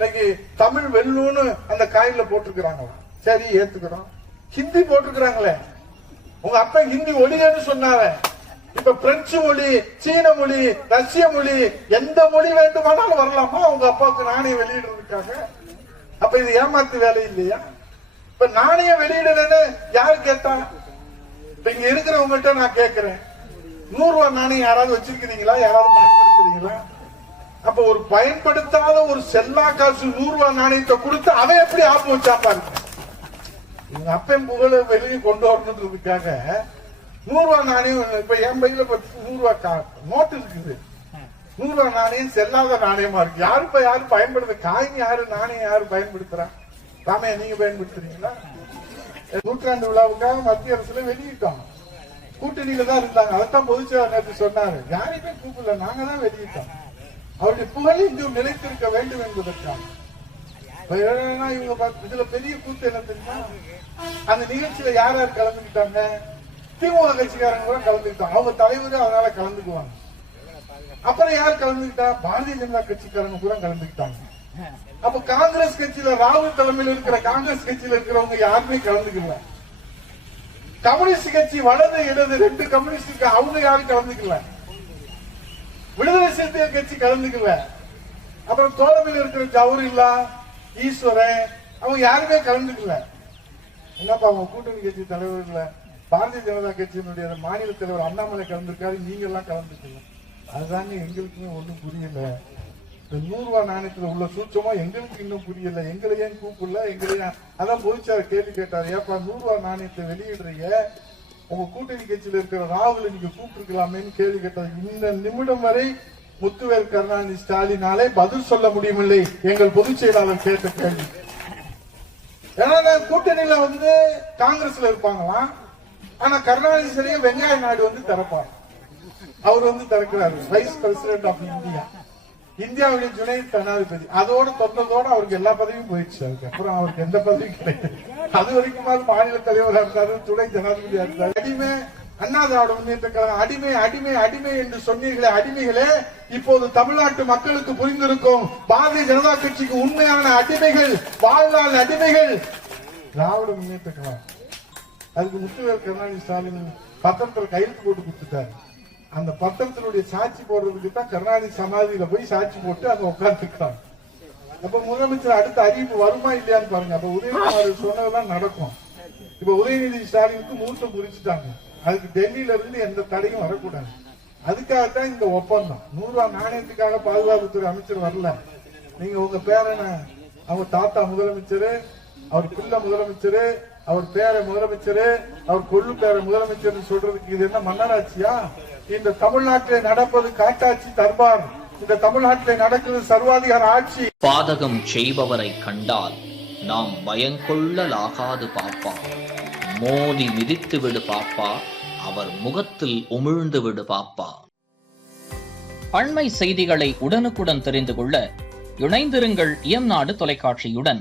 இன்னைக்கு தமிழ் வெல்லுன்னு அந்த காயில போட்டிருக்கிறாங்களா? சரி, ஏத்துக்கிறோம். ஹிந்தி போட்டிருக்கிறாங்களே, உங்க அப்பா ஹிந்தி ஒளியன்னு சொன்னாரு. இப்ப பிரெஞ்சு மொழி, சீன மொழி, ரஷ்ய மொழி, எந்த மொழி வேண்டுமானாலும் வரலாமா உங்க அப்பாவுக்கு நாணயம் வெளியிடுறதுக்காக? அப்ப இது ஏமாத்து வேலை இல்லையா? இப்ப நாணயம் வெளியிடலன்னு யாரு கேட்டா? இப்ப இங்க இருக்கிறவங்ககிட்ட நான் கேட்கிறேன், 100 ரூபாய் நாணயம் யாராவது வச்சிருக்கிறீங்களா? யாராவது பயன்படுத்துறீங்களா? அப்ப ஒரு பயன்படுத்தாத ஒரு செல்லா காசு 100 ரூபாய் நாணயத்தை கொடுத்து அவன் எப்படி ஆப்பு வச்சாப்பா இருக்கு? இவங்க அப்பன் புகழ வெளியே கொண்டு வரணுன்றதுக்காக 100 ரூபாய் நாணயம். இப்ப என் பையில 100 ரூபாய் நோட்டு இருக்குது. 100 ரூபாய் நாணயம் செல்லாத நாணயமா இருக்கு. யாரு பயன்படுத்த? காயின் யாரு, நாணயம் யாரு பயன்படுத்துறா? தாமே நீங்க பயன்படுத்துறீங்களா? நூற்றாண்டு விழாவுக்காக மத்திய அரசுல வெளியிட்டோம். கூட்டணியில தான் இருந்தாங்க. அதைத்தான் பொதுச்செயலாளர் நேற்று சொன்னாரு. யாரையுமே கூப்பிடல, நாங்க தான் வெளியிட்டோம். அவருடைய புகழ் இங்கும் நிலைத்திருக்க வேண்டும் என்பதற்காக. இவங்க இதுல பெரிய கூத்து என்ன தெரியுமா? அந்த நிகழ்ச்சியில யார் யார் கலந்துக்கிட்டாங்க? திமுக கட்சிக்காரங்க கூட கலந்துக்கிட்டாங்க. அவங்க தலைவர் அதனால கலந்துக்குவாங்க. அப்புறம் யார் கலந்துக்கிட்டா? பாரதிய ஜனதா கட்சிக்காரங்க கூட கலந்துக்கிட்டாங்க. அப்ப காங்கிரஸ் கட்சியில ராகுல் தலைமையில் இருக்கிற காங்கிரஸ் கட்சியில இருக்கிறவங்க யாருமே கலந்துக்கல. கம்யூனிஸ்ட் கட்சி வலது இடது 2 கம்யூனிஸ்ட் அவங்க யாரும் கலந்துக்கல. விடுதலை சிறுத்தைகள் கட்சி கலந்துக்கல. அப்புறம் தோழமையில் இருக்கிற ஜவஹர்லா, ஈஸ்வரன், அவங்க யாருமே கலந்துக்கல. என்னப்பா அவங்க கூட்டணி கட்சி தலைவர்கள பாரதிய ஜனதா கட்சியினுடைய மாநில தலைவர் அண்ணாமலை கலந்துருக்காரு, நீங்க எல்லாம் கலந்துக்கல. அதுதாங்க எங்களுக்குமே ஒண்ணும் புரியல. 100 ரூபாய் நாணயத்துல உள்ள சூட்சமா எங்களுக்கு இன்னும் புரியல. எங்களை ஏன் கூப்பிடல? எங்களையும் அதான் பொதுச்சாளர் கேள்வி கேட்டாரு. ஏப்பா 100 ரூபாய் நாணயத்தை வெளியிடுறீங்க, உங்க கூட்டணி கட்சியில இருக்கிற ராகுல நீங்க கூப்பிட்டுருக்கலாமேன்னு கேள்வி கேட்டாரு. இந்த நிமிடம் வரை முத்துவேல் கருணாநிதி ஸ்டாலினாலே பதில் சொல்ல முடியவில்லை எங்கள் பொதுச் செயலாளர் கேட்ட கேள்வி. ஏன்னா கூட்டணியில காங்கிரஸ்ல இருப்பாங்களாம். ஆனா கருணாநிதி சரியா வெங்காய நாடு திறப்பார். அவர் திறக்கிறாரு. வைஸ் பிரசிடென்ட் ஆஃப் இந்தியா, இந்தியாவுடைய துணை ஜனாதிபதி. அதோட தொட்டதோட அவருக்கு எல்லா பதவியும் போயிடுச்சு. அதுக்கப்புறம் அவருக்கு எந்த பதவியும் கிடையாது. அது வரைக்கும் மாநில தலைவராக இருந்தாரு, துணை ஜனாதிபதியா இருந்தாரு. அடிமை அண்ணா திராவிட முன்னேற்ற கழகம் அடிமை அடிமை அடிமை என்று சொன்னீர்களே அடிமைகளே, இப்போது தமிழ்நாட்டு மக்களுக்கு புரிந்திருக்கும். பாரதிய ஜனதா கட்சிக்கு உண்மையான அடிமைகள், வாழ்நாள் அடிமைகள் திராவிட முன்னேற்ற கழகம். அதுக்கு முத்துவேல் கருணாநிதி ஸ்டாலின் பத்திரத்தில் கையெழுத்து போட்டு கொடுத்துட்டாரு. அந்த பத்திரத்தினுடைய சாட்சி போடுறதுக்கு தான் கருணாநிதி சமாதியில போய் சாட்சி போட்டு அங்க உட்கார்ந்துருக்காங்க. அப்ப முதலமைச்சர் அடுத்த அறிவிப்பு வருமா இல்லையான்னு பாருங்க. அப்ப உதயநிதி சொன்னதெல்லாம் நடக்கும். இப்ப உதயநிதி ஸ்டாலினுக்கு முகூர்த்தம் குறிச்சுட்டாங்க. அதுக்கு டெல்லியில இருந்து எந்த தடையும் வரக்கூடாது. அதுக்காகத்தான் இந்த ஒப்பந்தம். 100 ரூபாய் நாணயத்துக்காக பாதுகாப்புத்துறை அமைச்சர் வரல. நீங்க உங்க பேரன, அவங்க தாத்தா முதலமைச்சர், அவர் பிள்ளை முதலமைச்சர், அவர் பேர முதலமைச்சர், அவர் கொள்ளு பேர முதலமைச்சர் சொல்றதுக்கு இது என்ன மன்னராட்சியா? இந்த தமிழ்நாட்டில் நடப்பது காட்டாட்சி தர்பார். இந்த தமிழ்நாட்டில் நடக்கிறது சர்வாதிகார ஆட்சி. பாதகம் செய்பவரை கண்டால் நாம் பயங்கொள்ளலாகாது பாப்பா. மோதி மிதித்து விடு பாப்பா, அவர் முகத்தில் உமிழ்ந்து விடு பாப்பா. அண்மை செய்திகளை உடனுக்குடன் தெரிந்து கொள்ள இணைந்திருங்கள் இயம்நாடு தொலைக்காட்சியுடன்.